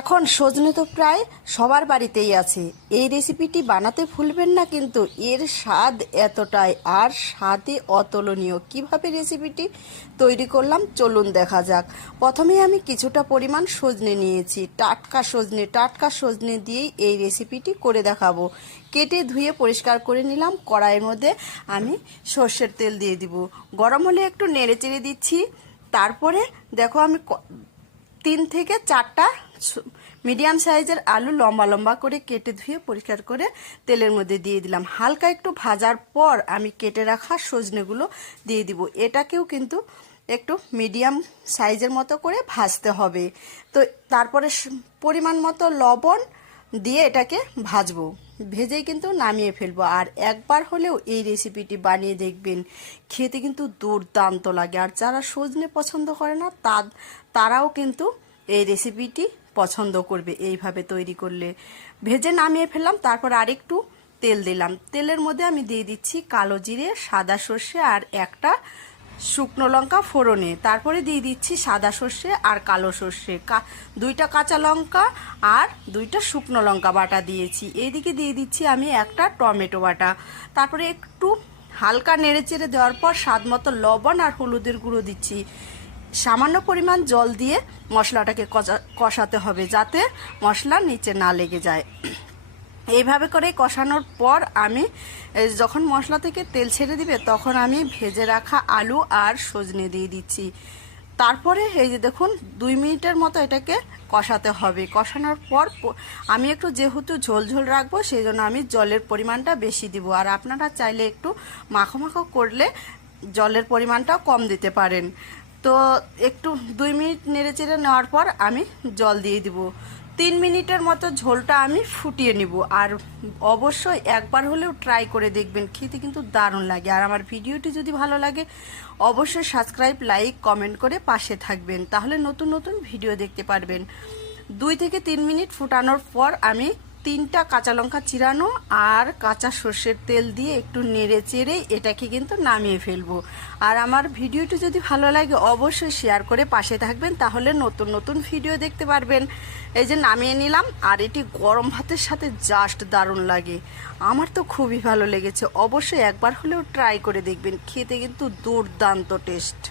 এখন সজনে তো প্রায় সবার বাড়িতেই আছে। এই রেসিপিটি বানাতে ভুলবেন না কিন্তু, এর স্বাদ এতটাই আর স্বাদে অতুলনীয়। কিভাবে রেসিপিটি তৈরি করলাম চলুন দেখা যাক। প্রথমে আমি কিছুটা পরিমাণ সজনে নিয়েছি, টাটকা সজনে দিয়েই এই রেসিপিটি করে দেখাবো। কেটে ধুয়ে পরিষ্কার করে নিলাম। কড়াইয়ের মধ্যে আমি সর্ষের তেল দিয়ে দিব। গরম হলে একটু নেড়ে চেড়ে দিচ্ছি। তারপরে দেখো আমি 3 থেকে 4টা মিডিয়াম সাইজের আলু লম্বা লম্বা করে কেটে ধুয়ে পরিষ্কার করে তেলের মধ্যে দিয়ে দিলাম। হালকা একটু ভাজার পর আমি কেটে রাখা সজনেগুলো দিয়ে দিব। এটাকেও কিন্তু একটু মিডিয়াম সাইজের মতো করে ভাজতে হবে। তো তারপরে পরিমাণ মতো লবণ দিয়ে এটাকে ভাজবো, ভেজেই কিন্তু নামিয়ে ফেলবো। আর একবার হলেও এই রেসিপিটি বানিয়ে দেখবেন, খেতে কিন্তু দুর্দান্ত লাগে। আর যারা সজনে পছন্দ করে না তারাও কিন্তু এই রেসিপিটি পছন্দ করবে এইভাবে তৈরি করলে। ভেজে নামিয়ে ফেললাম। তারপর আরেকটু তেল দিলাম। তেলের মধ্যে আমি দিয়ে দিচ্ছি কালো জিরে, সাদা সর্ষে আর একটা শুকনো লঙ্কা ফোড়নে। তারপরে দিয়ে দিচ্ছি সাদা সর্ষে আর কালো সর্ষে, 2টা কাঁচা লঙ্কা আর 2টা শুকনো লঙ্কা বাটা দিয়েছি। এইদিকে দিয়ে দিচ্ছি আমি একটা টমেটো বাটা। তারপরে একটু হালকা নেড়ে চেড়ে দেওয়ার পর স্বাদ মতো লবণ আর হলুদের গুঁড়ো দিচ্ছি। সামান্য পরিমাণ জল দিয়ে মশলাটাকে কষাতে হবে, যাতে মশলা নিচে না লেগে যায়। এইভাবে করে কষানোর পর আমি যখন মশলা থেকে তেল ছেড়ে দিবে তখন আমি ভেজে রাখা আলু আর সজনে দিয়ে দিচ্ছি। তারপরে এই যে দেখুন 2 মিনিটের মতো এটাকে কষাতে হবে। কষানোর পর আমি একটু যেহেতু ঝোল ঝোল রাখবো সেই জন্য আমি জলের পরিমাণটা বেশি দিব। আর আপনারা চাইলে একটু মাখো মাখো করলে জলের পরিমাণটাও কম দিতে পারেন। তো একটু 2 মিনিট নেড়ে চেড়ে নেওয়ার পর আমি জল দিয়ে দিব। 3 মিনিটের মতো ঝোলটা আমি ফুটিয়ে নিব। আর অবশ্যই একবার হলেও ট্রাই করে দেখবেন, খেতে কিন্তু দারুণ লাগে। আর আমার ভিডিওটি যদি ভালো লাগে অবশ্যই সাবস্ক্রাইব, লাইক, কমেন্ট করে পাশে থাকবেন, তাহলে নতুন নতুন ভিডিও দেখতে পারবেন। 2 থেকে 3 মিনিট ফুটানোর পর আমি 3টা কাঁচা লঙ্কা চিরানো আর কাঁচা সর্ষের তেল দিয়ে একটু নেড়ে চেড়ে এটাকে কিন্তু নামিয়ে ফেলবো। আর আমার ভিডিওটি যদি ভালো লাগে অবশ্যই শেয়ার করে পাশে থাকবেন, তাহলে নতুন নতুন ভিডিও দেখতে পারবেন। এই যে নামিয়ে নিলাম। আর এটি গরম ভাতের সাথে জাস্ট দারুণ লাগে। আমার তো খুবই ভালো লেগেছে। অবশ্যই একবার হলেও ট্রাই করে দেখবেন, খেতে কিন্তু দুর্দান্ত টেস্ট।